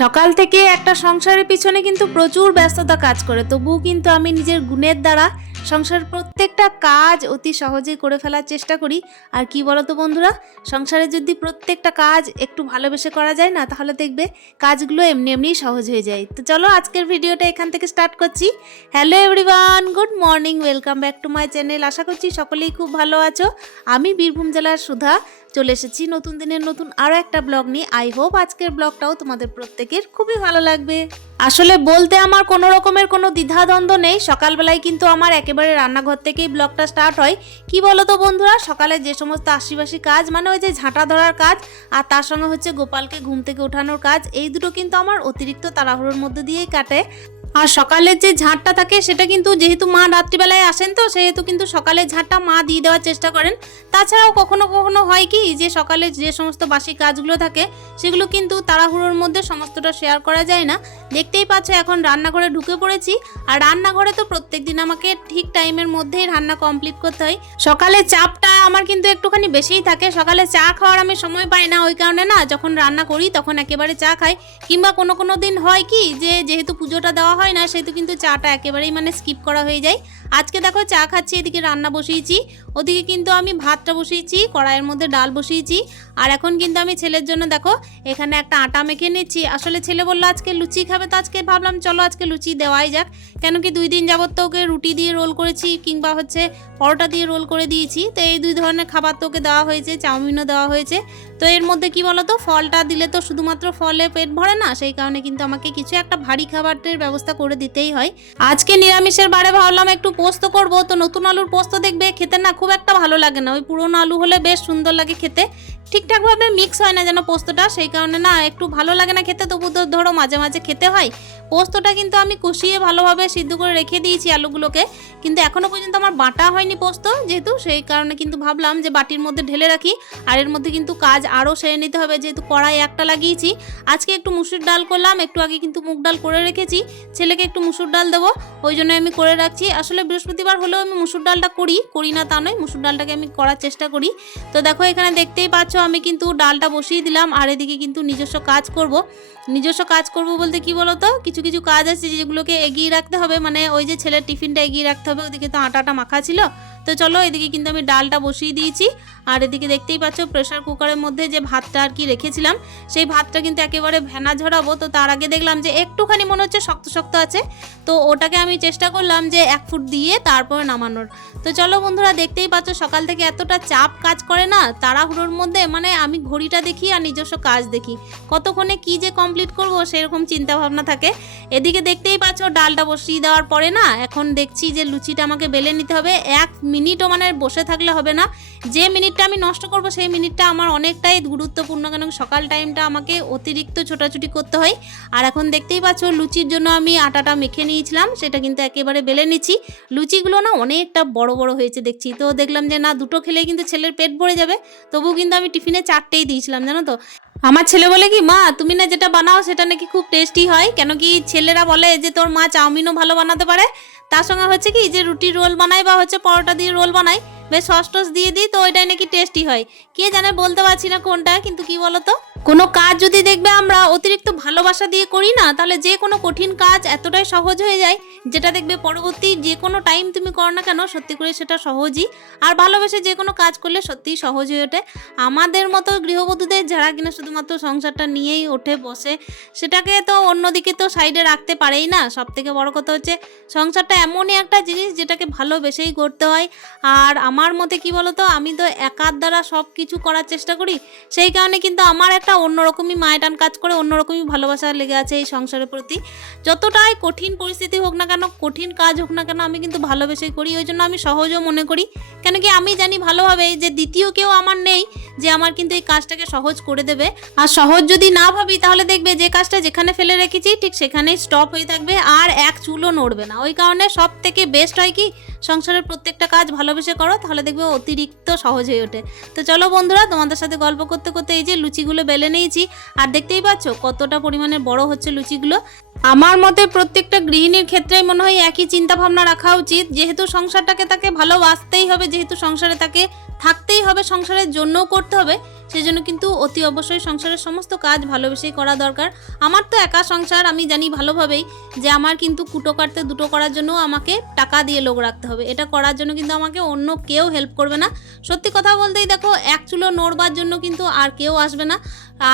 সকাল থেকে একটা সংসারের পিছনে কিন্তু প্রচুর ব্যস্ততা কাজ করে, তবুও কিন্তু আমি নিজের গুণের দ্বারা সংসারের প্রত্যেকটা কাজ অতি সহজেই করে ফেলার চেষ্টা করি। আর কি বলো তো বন্ধুরা, সংসারে যদি প্রত্যেকটা কাজ একটু ভালোবেসে করা যায় না, তাহলে দেখবে কাজগুলো এমনি এমনিই সহজ হয়ে যায়। তো চলো আজকের ভিডিওটা এখান থেকে স্টার্ট করছি। Hello everyone good morning welcome back to my channel আশা করছি সকলেই খুব ভালো আছো। আমি বীরভূম জেলার সুধা। চলে এসেছি নতুন দিনের নতুন আরও একটা ব্লগ নিয়ে। আই হোপ আজকের ব্লগটাও তোমাদের প্রত্যেকের খুবই ভালো লাগবে। আসলে বলতে আমার কোনো রকমের কোনো দ্বিধাদ্বন্দ্ব নেই। সকালবেলায় কিন্তু আমার একেবারে রান্নাঘর থেকেই ব্লগটা স্টার্ট হয়। কি বলো তো বন্ধুরা, সকালে যে সমস্ত আশিবাসী কাজ মানে ওই যে ঝাঁটা ধরার কাজ, আর তার সঙ্গে হচ্ছে গোপালকে ঘুম থেকে ওঠানোর কাজ, এই দুটো কিন্তু আমার অতিরিক্ত তাড়াহুড়োর মধ্যে দিয়েই কাটে। আর সকালের যে ঝাঁটটা থাকে সেটা কিন্তু যেহেতু মা রাত্রিবেলায় আসেন তো, সেহেতু কিন্তু সকালের ঝাঁটটা মা দিয়ে দেওয়ার চেষ্টা করেন। তাছাড়াও কখনো কখনো হয় কি, যে সকালে যে সমস্ত বাসি কাজগুলো থাকে, সেগুলো কিন্তু তাড়াহুড়োর মধ্যে সমস্তটা শেয়ার করা যায় না। দেখতেই পাচ্ছ এখন রান্নাঘরে ঢুকে পড়েছি। আর রান্নাঘরে তো প্রত্যেক দিন আমাকে ঠিক টাইমের মধ্যেই রান্না কমপ্লিট করতে হয়। সকালে চাপটা আমার কিন্তু একটুখানি বেশিই থাকে। সকালে চা খাওয়ার আমি সময় পাই না, ওই কারণে না, যখন রান্না করি তখন একেবারে চা খাই। কিংবা কোনো কোনো দিন হয় কি, যে যেহেতু পুজোটা দেওয়া হয় না সেহেতু কিন্তু চাটা একেবারেই মানে স্কিপ করা হয়ে যায়। আজকে দেখো চা খাচ্ছি, এদিকে রান্না বসিয়েছি, ওদিকে কিন্তু আমি ভাতটা বসিয়েছি, কড়াইয়ের মধ্যে ডাল বসিয়েছি, আর এখন কিন্তু আমি ছেলের জন্য দেখো, এখানে একটা আটা মেখে নিচ্ছি। আসলে ছেলে বলল আজকে লুচি খাবে, তো আজকে ভাবলাম চলো আজকে লুচি দেওয়াই যাক, কেন কি দুই দিন যাবত তো ওকে রুটি দিয়ে রোল করেছি, কিংবা হচ্ছে পরোটা দিয়ে রোল করে দিয়েছি, তো এই দুই ধরনের খাবার তো ওকে দেওয়া হয়েছে, চাউমিনও দেওয়া হয়েছে। তো এর মধ্যে কি বলতো, ফলটা দিলে তো শুধুমাত্র ফলে পেট ভরে না, সেই কারণে কিন্তু আমাকে কিছু একটা ভারী খাবারের ব্যবস্থা করে দিতেই হয়। আজকে নিরামিষের বারে ভাবলাম একটু পোস্ত করব, তো নতুন আলুর পোস্ত দেখবে, খেতে না খুব একটা ভালো লাগে না। ওই পুরনো আলু হলে বেশ সুন্দর লাগে খেতে। ঠিকঠাকভাবে মিক্স হয় না যেন পোস্তটা, সেই কারণে না একটু ভালো লাগে না খেতে, তবু তো ধরো মাঝে মাঝে খেতে হয়। পোস্তটা কিন্তু আমি কষিয়ে ভালোভাবে সিদ্ধ করে রেখে দিয়েছি আলুগুলোকে। কিন্তু এখনও পর্যন্ত আমার বাটা হয়নি পোস্ত, যেহেতু সেই কারণে কিন্তু ভাবলাম যে বাটির মধ্যে ঢেলে রাখি। আর এর মধ্যে কিন্তু কাজ আরও সেরে নিতে হবে, যেহেতু কড়াই একটা লাগিয়েছি। আজকে একটু মুসুর ডাল করলাম, একটু আগে কিন্তু মুগ ডাল করে রেখেছি। ছেলেকে একটু মুসুর ডাল দেবো, ওই জন্য আমি করে রাখছি। আসলে বৃহস্পতিবার হলেও আমি মুসুর ডালটা করি করি না তা নয়, মুসুর ডালটাকে আমি করার চেষ্টা করি। তো দেখো এখানে দেখতেই পাচ্ছ, আমি কিন্তু ডালটা বসিয়ে দিলাম, আর এদিকে কিন্তু নিজস্ব কাজ করব। নিজস্ব কাজ করব বলতে কি বলতো? কিছু কিছু কাজ আছে যেগুলোকে এগিয়ে রাখতে হবে। মানে ওই যে ছেলের টিফিনটা এগিয়ে রাখতে হবে। ওদিকে তো আটাটা মাখা ছিল। তো চলো এদিকে কিন্তু আমি ডালটা বসিয়ে দিয়েছি। আর এদিকে দেখতেই পাচ্ছ প্রেশার কুকারের মধ্যে যে ভাতটা আর কি রেখেছিলাম, সেই ভাতটা কিন্তু একেবারে ভেনা ঝরাবো। তো তার আগে দেখলাম যে একটুখানি মনে হচ্ছে শক্ত শক্ত আছে। তো ওটাকে আমি চেষ্টা করলাম যে এক ফুট দিয়ে তারপরে নামানোর। তো চলো বন্ধুরা, দেখতেই পাচ্ছ সকাল থেকে এতটা চাপ কাজ করে না, তাড়াহুড়োর মধ্যে। মানে আমি ঘড়িটা দেখি আর নিজস্ব কাজ দেখি। কতক্ষণে কি যে কমপ্লিট করব, সেরকম চিন্তা ভাবনা থাকে। এদিকে দেখতেই পাচ্ছ, ডালটা বসিয়ে দেওয়ার পরে না, এখন দেখছি যে লুচিটা আমাকে বেলে নিতে হবে। এক মিনিটও মানে বসে থাকলে হবে না। যে মিনিটটা আমি নষ্ট করব, সেই মিনিটটা আমার অনেকটাই গুরুত্বপূর্ণ কেন সকাল টাইমটা আমাকে অতিরিক্ত ছোটাছুটি করতে হয়। আর এখন দেখতেই পাচ্ছ, লুচির জন্য আমি আটাটা মেখে নিয়েছিলাম, সেটা কিন্তু একেবারে বেলে নিচ্ছি। লুচিগুলো না অনেকটা বড় বড় হয়েছে দেখছি। তো দেখলাম যে না, দুটো খেলেই কিন্তু ছেলের পেট ভরে যাবে। তবুও কিন্তু আমি টিফিনে চারটেই দিয়েছিলাম, জানো তো? আমার ছেলে বলে কি, মা, তুমি না যেটা বানাও সেটা নাকি খুব টেস্টি হয়। কেন কি ছেলেরা বলে যে, তোর মা চাউমিনও ভালো বানাতে পারে। তার সঙ্গে হচ্ছে কি, যে রুটি রোল বানাই বা হচ্ছে পরোটা দিয়ে রোল বানাই, বেশ সস টস দিয়ে দিই, তো ওইটাই নাকি টেস্টি হয়। কে জানে বলতে পারছি না কোনটা, কিন্তু কি বলতো? কোনো কাজ যদি দেখবে আমরা অতিরিক্ত ভালোবাসা দিয়ে করি না, তাহলে যে কোনো কঠিন কাজ এতটাই সহজ হয়ে যায়, যেটা দেখবে পরবর্তী যে কোনো টাইম তুমি করো না কেন, সত্যি করে সেটা সহজই। আর ভালোবেসে যে কোনো কাজ করলে সত্যিই সহজ হয়ে ওঠে। আমাদের মতো গৃহবধূদের যারা কিনা শুধুমাত্র সংসারটা নিয়েই ওঠে, বসে, সেটাকে তো অন্যদিকে তো সাইডে রাখতে পারেই না। সব থেকে বড় কথা হচ্ছে, সংসারটা এমনই একটা জিনিস যেটাকে ভালোবেসেই করতে হয়। আর আমার মতে কি বলতো, আমি তো একার দ্বারা সব কিছু করার চেষ্টা করি, সেই কারণে কিন্তু আমার একটা অন্যরকমই মায়টান কাজ করে, অন্যরকমই ভালোবাসা লেগে আছে এই সংসারের প্রতি। যতটাই কঠিন পরিস্থিতি হোক না কেন, কঠিন কাজ হোক না কেন, আমি কিন্তু ভালোবেসেই করি। ওই জন্য আমি সহজও মনে করি। কেন কি আমি জানি ভালোভাবে যে দ্বিতীয় কেউ আমার নেই, যে আমার কিন্তু এই কাজটাকে সহজ করে দেবে। আর সহজ যদি না ভাবি, তাহলে দেখবে যে কাজটা যেখানে ফেলে রেখেছি, ঠিক সেখানেই স্টপ হয়ে থাকবে। আর এক চুলও নড়বে না। ওই কারণে সব থেকে বেস্ট হয় কি সংসারের প্রত্যেকটা কাজ ভালোবেসে করো, তাহলে দেখবে অতিরিক্ত সহজ হয়ে ওঠে। তো চলো বন্ধুরা, তোমাদের সাথে গল্প করতে করতে এই যে লুচিগুলো বেলে নিয়েছি, আর দেখতেই পাচ্ছ কতটা পরিমাণে বড় হচ্ছে লুচিগুলো। আমার মতে প্রত্যেকটা গৃহিণীর ক্ষেত্রেই মনে হয় একই চিন্তা ভাবনা রাখা উচিত, যেহেতু সংসারটাকে তাকে ভালোবাসতেই হবে, যেহেতু সংসারে তাকে থাকতেই হবে, সংসারের জন্যও করতে হবে। সেই জন্য কিন্তু অতি অবশ্যই সংসারের সমস্ত কাজ ভালোবেসেই করা দরকার। আমার তো একা সংসার, আমি জানি ভালোভাবেই যে আমার কিন্তু কুটো কাটতে, দুটো করার জন্য আমাকে টাকা দিয়ে লোক রাখতে হবে। এটা করার জন্য কিন্তু আমাকে অন্য কেউ হেল্প করবে না। সত্যি কথা বলতেই দেখো, এক চুলো নড়বার জন্য কিন্তু আর কেউ আসবে না।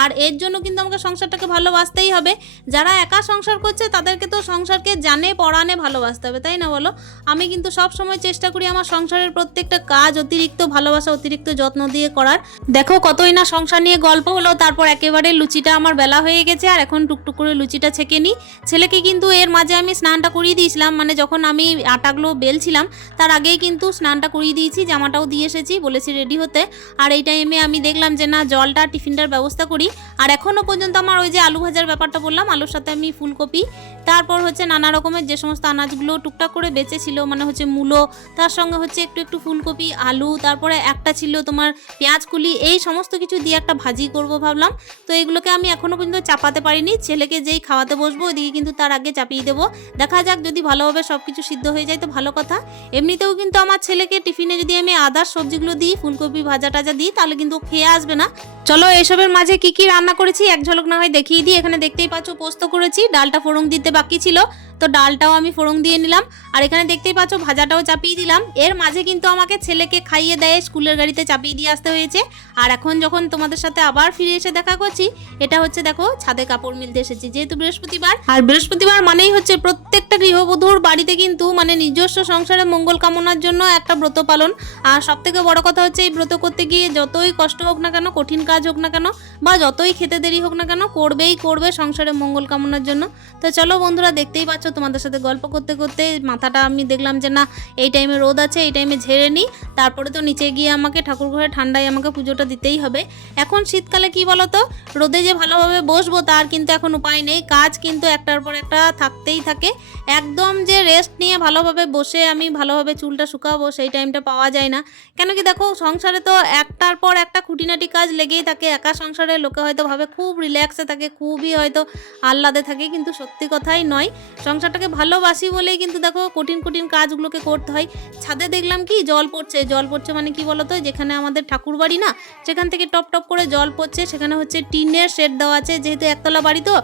আর এর জন্য কিন্তু আমাকে সংসারটাকে ভালোবাসতেই হবে। যারা একা সংসার করছে, তাদেরকে তো সংসারকে জানে, পড়ানে ভালোবাসতে হবে, তাই না বলো? আমি কিন্তু সব সময় চেষ্টা করি আমার সংসারের প্রত্যেকটা কাজ অতিরিক্ত ভালোবাসা, অতিরিক্ত যত্ন দিয়ে করার। দেখো কতই না সংসার নিয়ে গল্প হলো, তারপর একেবারে লুচিটা আমার বেলা হয়ে গেছে, আর এখন টুকটুক করে লুচিটা ছেঁকে নিই। ছেলেকে কিন্তু এর মাঝে আমি স্নানটা করিয়ে দিয়েছিলাম মানে যখন আমি আটাগুলো বেলছিলাম, তার আগেই কিন্তু স্নানটা করিয়ে দিয়েছি, জামাটাও দিয়ে এসেছি, বলেছি রেডি হতে। আর এই টাইমে আমি দেখলাম যে না, জলটা টিফিনটার ব্যবস্থা করি আর এখনও পর্যন্ত আমার ওই যে আলু ভাজার ব্যাপারটা বললাম, আলুর সাথে আমি ফুলকপি। তারপর হচ্ছে নানা রকমের যে সমস্ত আনাজগুলো টুকটাক করে বেঁচেছিল মানে হচ্ছে মূলো, তার সঙ্গে হচ্ছে একটু একটু ফুলকপি, আলু, তারপরে একটা ছিল তোমার পেঁয়াজ কুলি, এই সমস্ত কিছু দিয়ে একটা ভাজি করব ভাবলাম। তো এগুলোকে আমি এখনও পর্যন্ত চাপাতে পারিনি, ছেলেকে যেই খাওয়াতে বসবো ওইদিকে কিন্তু তার আগে চাপিয়ে দেবো। দেখা যাক যদি ভালোভাবে সব কিছু সিদ্ধ হয়ে যায় তো ভালো কথা। এমনিতেও কিন্তু আমার ছেলেকে টিফিনে যদি আমি আদার সবজিগুলো দিই, ফুলকপি ভাজা টাজা দিই, তাহলে কিন্তু খেয়ে আসবে না। চলো এসবের মাঝে কি কি রান্না করেছি? এক ঝলক না হয় দেখিয়ে দিই। এখানে দেখতেই পাচ্ছ, পোস্ত করেছি, ডালটা ফোড়ং দিতে বাকি ছিল। তো ডালটাও আমি ফোড়ং দিয়ে নিলাম। আর এখানে দেখতেই পাচ্ছ, ভাজাটাও চাপিয়ে দিলাম। এর মাঝে কিন্তু আমাকে ছেলেকে খাইয়ে দেয়, স্কুলের গাড়িতে চাপিয়ে দিয়ে আসতে হয়েছে। আর এখন যখন তোমাদের সাথে আবার ফিরে এসে দেখা করছি, এটা হচ্ছে দেখো ছাদে কাপড় মিলতে এসেছি। যেহেতু বৃহস্পতিবার, আর বৃহস্পতিবার মানেই হচ্ছে প্রত্যেকটা গৃহবধূর বাড়িতে কিন্তু মানে নিজস্ব সংসারে মঙ্গল কামনার জন্য একটা ব্রত পালন। আর সব থেকে বড় কথা হচ্ছে এই ব্রত করতে গিয়ে যতই কষ্ট হোক না কেন, কঠিন কাজ হোক না কেন, বা যতই খেতে দেরি হোক না কেন, করবেই করবে সংসারে মঙ্গল কামনার জন্য। তো চলো বন্ধুরা, দেখতেই পাচ্ছ তোমাদের সাথে গল্প করতে করতে মাথাটা আমি দেখলাম যে না, এই টাইমে রোদ আছে, এই টাইমে ঝেড়ে নিই। তারপরে তো নিচে গিয়ে আমাকে ঠাকুর ঘরে ঠান্ডায় আমাকে পুজোটা দিতেই হবে। এখন শীতকালে কি বলো তো রোদে যে ভালোভাবে বসবো তার কিন্তু এখন উপায় নেই। কাজ কিন্তু একটার পর একটা থাকতেই থাকে। একদম যে রেস্ট নিয়ে ভালোভাবে বসে আমি ভালোভাবে চুলটা শুকাবো সেই টাইমটা পাওয়া যায় না। কেন কি দেখো, সংসারে তো একটার পর একটা খুঁটিনাটি কাজ লেগেই থাকে। একা সংসারে লোকে হয়তো ভাবে খুব রিল্যাক্সে থাকে, খুবই হয়তো আহ্লাদে থাকে, কিন্তু সত্যি কথাই নয়। সংসারটাকে ভালোবাসি বলেই কিন্তু দেখো কঠিন কঠিন কাজগুলোকে করতে হয়। ছাদে দেখলাম কি, জল পড়ছে। জল পড়ছে মানে কি বলতো? যেখানে আমাদের ঠাকুর বাড়ি না, সেখান থেকে টপ টপ করে জল পড়ছে। সেখানে হচ্ছে টিনের শেড দেওয়া আছে, যেহেতু একতলা বাড়ি তো।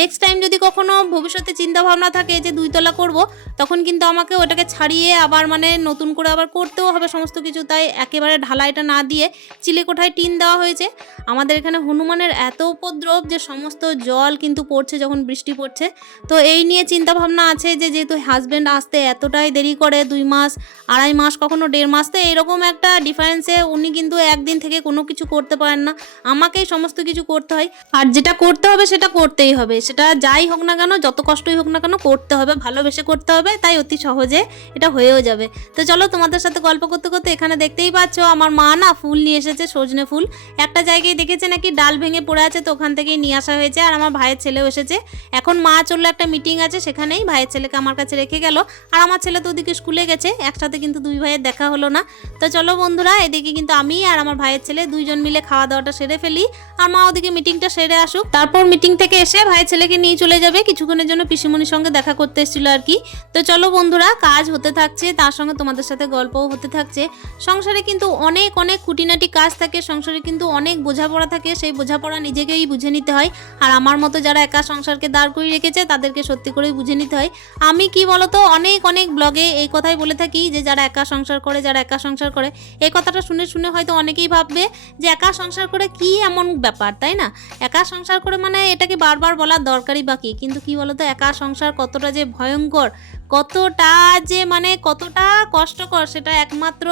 নেক্সট টাইম যদি কখনো ভবিষ্যতে চিন্তা ভাবনা থাকে যে দুইতলা করব, তখন কিন্তু আমাকে ওটাকে ছাড়িয়ে আবার মানে নতুন করে আবার করতেও হবে সমস্ত কিছু। তাই একেবারে ঢালাইটা না দিয়ে চিলে কোঠায় টিন দেওয়া হয়েছে। আমাদের এখানে হনুমানের এত উপদ্রব যে সমস্ত জল কিন্তু পড়ছে যখন বৃষ্টি পড়ছে। তো এই নিয়ে চিন্তা ভাবনা আছে যে যেহেতু হাজব্যান্ড আসতে এতটাই দেরি করে, দুই মাস, আড়াই মাস, কখনো দেড় মাস, তো এরকম একটা ডিফারেন্সে উনি কিন্তু একদিন থেকে কোনো কিছু করতে পারেন না। আমাকেই সমস্ত কিছু করতে হয়। আর যেটা করতে হবে সেটা করতেই হবে। সেটা যাই হোক না কেন, যত কষ্টই হোক না কেন করতে হবে। ভালোবেসে করতে হবে, তাই অতি সহজে এটা হয়েও যাবে। তো চলো তোমাদের সাথে গল্প করতে করতে এখানে দেখতেই পাচ্ছ আমার মা না ফুল নিয়ে এসেছে, সজনে ফুল। একটা জায়গায় দেখেছে নাকি ডাল ভেঙে পড়ে আছে, তো ওখান থেকেই নিয়ে আসা হয়েছে। আর আমার ভাইয়ের ছেলেও এসেছে। এখন মা চলল একটা মিটিং আছে, সেখানেই ভাইয়ের ছেলেকে আমার কাছে রেখে গেল। আর আমার ছেলে তো ওদিকে স্কুলে গেছে, একসাথে কিন্তু দুই ভাইয়ের দেখা হলো না। তো চলো বন্ধুরা, এদিকে কিন্তু আমি আর আমার ভাইয়ের ছেলে দুইজন মিলে খাওয়া দাওয়াটা সেরে ফেলি। আর মা ওদিকে মিটিংটা সেরে আসুক। তারপর মিটিং থেকে এসে ভাইয়ের ছেলেকে নিয়ে চলে যাবে। কিছুক্ষণের জন্য পিসিমণির সঙ্গে দেখা করতে এসেছিল আর কি। তো চলো বন্ধুরা, কাজ হতে থাকছে, তার সঙ্গে তোমাদের সাথে গল্পও হতে থাকছে। সংসারে কিন্তু অনেক অনেক খুঁটিনাটি কাজ থাকে, সংসারে কিন্তু অনেক বোঝাপড়া থাকে, সেই বোঝাপড়া নিজেকেই বুঝে নিতে হয়। আর আমার মতো যারা একা সংসারকে দাঁড় করিয়ে রেখেছে, তাদেরকে সত্যি করেই বুঝে নিতে হয়। আমি কি বলতো, অনেক অনেক ব্লগে এই কথাই বলে থাকি যে, যারা একা সংসার করে, যারা একা সংসার করে, এই কথাটা শুনে শুনে হয়তো অনেকেই ভাববে যে, একা সংসার করে কি এমন ব্যাপার, তাই না? একা সংসার করে মানে এটাকে বারবার বলার দরকারই বাকি কিন্তু কি বলতো, একা সংসার কতটা যে ভয়ঙ্কর। কতটা যে মানে কতটা কষ্টকর সেটা একমাত্র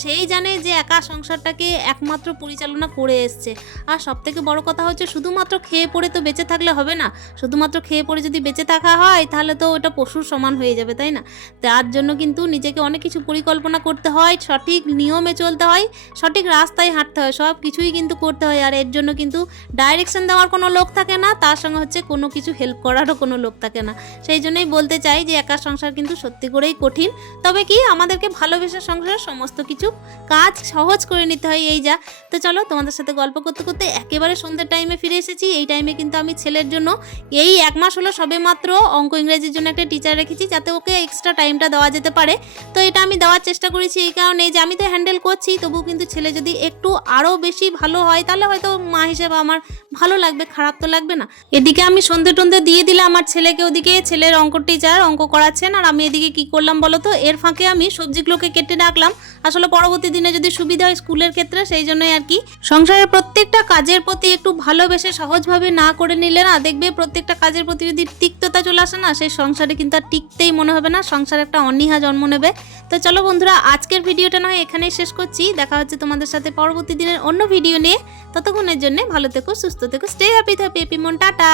সেই জানে যে একা সংসারটাকে একমাত্র পরিচালনা করে এসছে। আর সব থেকে বড় কথা হচ্ছে শুধুমাত্র খেয়ে পড়ে তো বেঁচে থাকলে হবে না। শুধুমাত্র খেয়ে পড়ে যদি বেঁচে থাকা হয় তাহলে তো ওটা পশুর সমান হয়ে যাবে, তাই না? তার জন্য কিন্তু নিজেকে অনেক কিছু পরিকল্পনা করতে হয়, সঠিক নিয়মে চলতে হয়, সঠিক রাস্তায় হাঁটতে হয়, সব কিছুই কিন্তু করতে হয়। আর এর জন্য কিন্তু ডাইরেকশন দেওয়ার কোনো লোক থাকে না, তার সঙ্গে হচ্ছে কোনো কিছু হেল্প করারও কোনো লোক থাকে না। সেই জন্যই বলতে চাই যে একা সংসার কিন্তু সত্যি করেই কঠিন। তবে কি আমাদেরকে ভালোবেসে সংসারের সমস্ত কিছু কাজ সহজ করে নিতে হয়, এই যা। তো চলো তোমাদের সাথে গল্প করতে করতে একেবারে সন্ধ্যের টাইমে ফিরে এসেছি। এই টাইমে কিন্তু আমি ছেলের জন্য এই এক মাস হলো সবে মাত্র অঙ্ক ইংরেজির জন্য একটা টিচার রেখেছি, যাতে ওকে এক্সট্রা টাইমটা দেওয়া যেতে পারে। তো এটা আমি দেওয়ার চেষ্টা করেছি এই কারণে যে আমি তো হ্যান্ডেল করছি, তবুও কিন্তু ছেলে যদি একটু আরও বেশি ভালো হয়, তাহলে হয়তো মা হিসেবে আমার ভালো লাগবে, খারাপ তো লাগবে না। এদিকে আমি সন্ধে টন্ধে দিয়ে দিলাম আমার ছেলেকে ওদিকে, ছেলের অঙ্ক টিচার অঙ্ক করাচ্ছেন আর আমি এদিকে কি করলাম বলো তো? এর ফাঁকে আমি সবজিগুলোকে কেটে রাখলাম। আসলে পরবর্তী দিনে যদি সুবিধা হয় স্কুলের ক্ষেত্রে, সেই জন্যই আর কি। সংসারের প্রত্যেকটা কাজের প্রতি একটু ভালোবেসে সহজভাবে না করে নিলে না, দেখবে প্রত্যেকটা কাজের প্রতি যদি তিক্ততা চলে আসে না, সেই সংসারে কিন্তু আর টিকতেই মনে হবে না। সংসারে একটা অনীহা জন্ম নেবে। তো চলো বন্ধুরা, আজকের ভিডিওটা নয় এখানেই শেষ করছি। দেখা হচ্ছে তোমাদের সাথে পরবর্তী দিনের অন্য ভিডিও নিয়ে। ততক্ষণের জন্য ভালো থেকো, সুস্থ থেকো স্টে হ্যাপি হ্যাপি মন টাটা!